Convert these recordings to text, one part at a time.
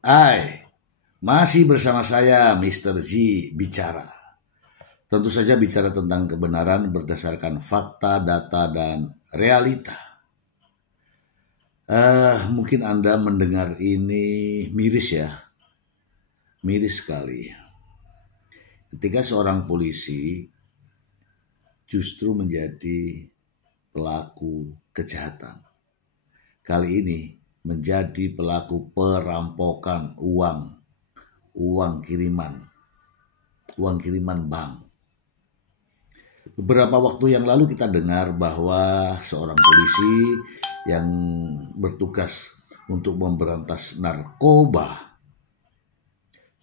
Hai, masih bersama saya Mr. G bicara. Tentu saja bicara tentang kebenaran berdasarkan fakta, data, dan realita. Mungkin Anda mendengar ini miris ya, miris sekali. Ketika seorang polisi justru menjadi pelaku kejahatan. Kali ini menjadi pelaku perampokan uang kiriman bank. Beberapa waktu yang lalu kita dengar bahwa seorang polisi yang bertugas untuk memberantas narkoba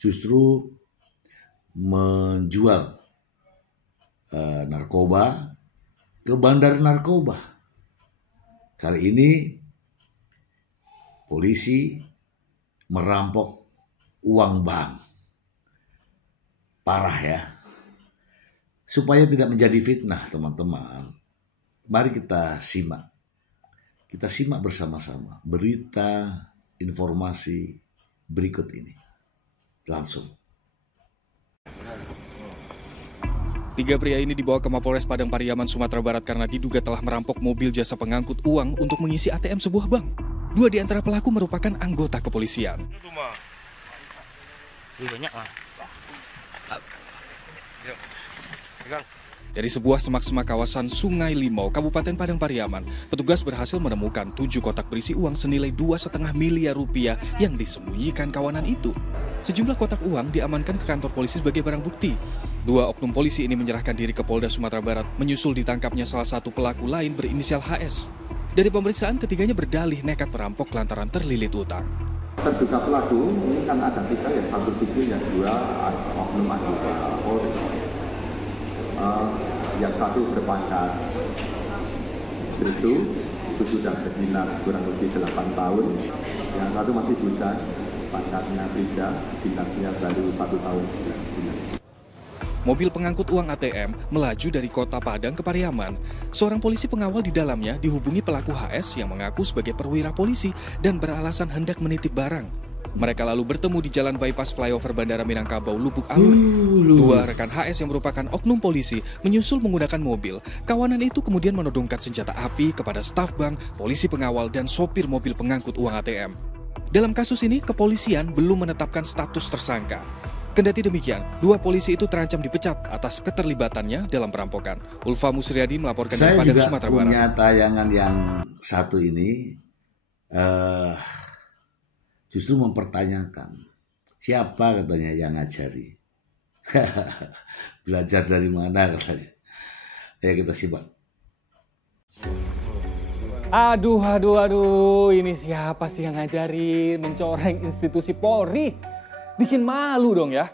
justru menjual narkoba ke bandar narkoba. Kali ini polisi merampok uang bank. Parah ya. Supaya tidak menjadi fitnah teman-teman, mari kita simak. Kita simak bersama-sama berita informasi berikut ini. Langsung. 3 pria ini dibawa ke Mapolres Padang Pariaman, Sumatera Barat karena diduga telah merampok mobil jasa pengangkut uang untuk mengisi ATM sebuah bank. 2 di antara pelaku merupakan anggota kepolisian. Dari sebuah semak-semak kawasan Sungai Limau, Kabupaten Padang Pariaman, petugas berhasil menemukan 7 kotak berisi uang senilai 2,5 miliar rupiah yang disembunyikan kawanan itu. Sejumlah kotak uang diamankan ke kantor polisi sebagai barang bukti. 2 oknum polisi ini menyerahkan diri ke Polda Sumatera Barat, menyusul ditangkapnya salah satu pelaku lain berinisial HS. Dari pemeriksaan, ketiganya berdalih nekat merampok lantaran terlilit utang. Terduga pelaku ini kan ada 3 ya, 1 sipil dan 2 oknum anggota Polri. Yang 1 berpangkat itu sudah berdinas kurang lebih 8 tahun. Yang 1 masih bujang, pangkatnya Bribda, dinasnya baru 1 tahun 11 bulan. Mobil pengangkut uang ATM melaju dari kota Padang ke Pariaman. Seorang polisi pengawal di dalamnya dihubungi pelaku HS yang mengaku sebagai perwira polisi dan beralasan hendak menitip barang. Mereka lalu bertemu di jalan bypass flyover Bandara Minangkabau, Lubuk Alun. 2 rekan HS yang merupakan oknum polisi menyusul menggunakan mobil. Kawanan itu kemudian menodongkan senjata api kepada staf bank, polisi pengawal, dan sopir mobil pengangkut uang ATM. Dalam kasus ini, kepolisian belum menetapkan status tersangka. Kendati demikian, 2 polisi itu terancam dipecat atas keterlibatannya dalam perampokan. Ulfa Musriadi melaporkan dari Padang, Sumatera Barat. Saya juga punya tayangan yang satu ini. Justru mempertanyakan siapa katanya yang ngajari. Belajar dari mana katanya. Ayo kita simak. Aduh, ini siapa sih yang ngajarin mencoreng institusi Polri? Bikin malu dong ya.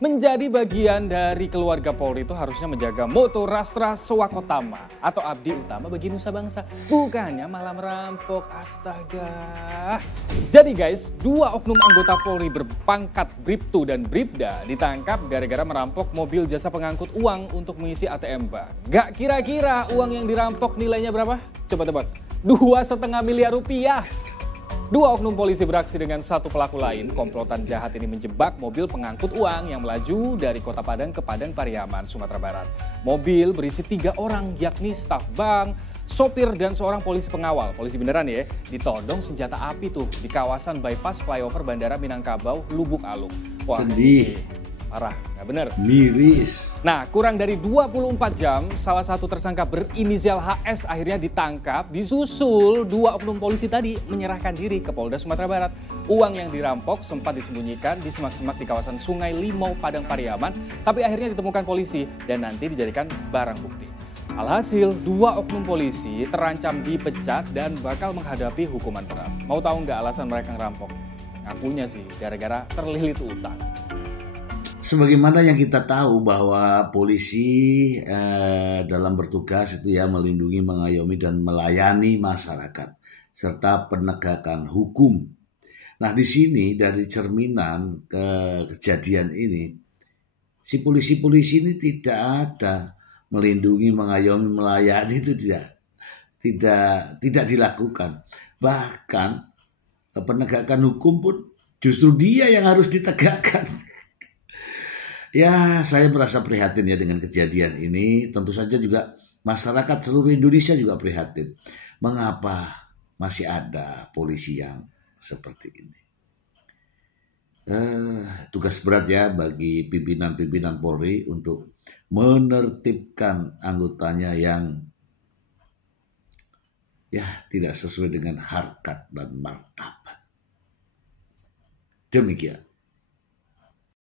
Menjadi bagian dari keluarga Polri itu harusnya menjaga moto Rastra Swakotama atau abdi utama bagi nusa bangsa. Bukannya malah merampok, astaga. Jadi guys, 2 oknum anggota Polri berpangkat Bribtu dan Bribda ditangkap gara-gara merampok mobil jasa pengangkut uang untuk mengisi ATM bank. Gak kira-kira uang yang dirampok nilainya berapa? Coba tebak. 2,5 miliar rupiah. 2 oknum polisi beraksi dengan 1 pelaku lain. Komplotan jahat ini menjebak mobil pengangkut uang yang melaju dari Kota Padang ke Padang Pariaman, Sumatera Barat. Mobil berisi 3 orang, yakni staf bank, sopir, dan seorang polisi pengawal. Polisi beneran ya, ditodong senjata api tuh di kawasan bypass flyover Bandara Minangkabau, Lubuk Alun. Wah, Sedih. Parah, nggak bener. Miris. Nah, kurang dari 24 jam, salah satu tersangka berinisial HS akhirnya ditangkap, disusul 2 oknum polisi tadi menyerahkan diri ke Polda Sumatera Barat. Uang yang dirampok sempat disembunyikan di semak-semak di kawasan Sungai Limau, Padang Pariaman, tapi akhirnya ditemukan polisi dan nanti dijadikan barang bukti. Alhasil, 2 oknum polisi terancam dipecat dan bakal menghadapi hukuman berat. Mau tahu nggak alasan mereka ngerampok? Ngakunya sih, gara-gara terlilit utang. Sebagaimana yang kita tahu bahwa polisi dalam bertugas itu ya melindungi, mengayomi, dan melayani masyarakat serta penegakan hukum. Nah, di sini dari cerminan ke kejadian ini, si polisi-polisi ini tidak ada melindungi, mengayomi, melayani, itu tidak dilakukan. Bahkan penegakan hukum pun Justru dia yang harus ditegakkan. Ya, saya merasa prihatin ya dengan kejadian ini. Tentu saja juga masyarakat seluruh Indonesia juga prihatin. Mengapa masih ada polisi yang seperti ini? Tugas berat ya bagi pimpinan-pimpinan Polri untuk menertibkan anggotanya yang ya tidak sesuai dengan harkat dan martabat. Demikian.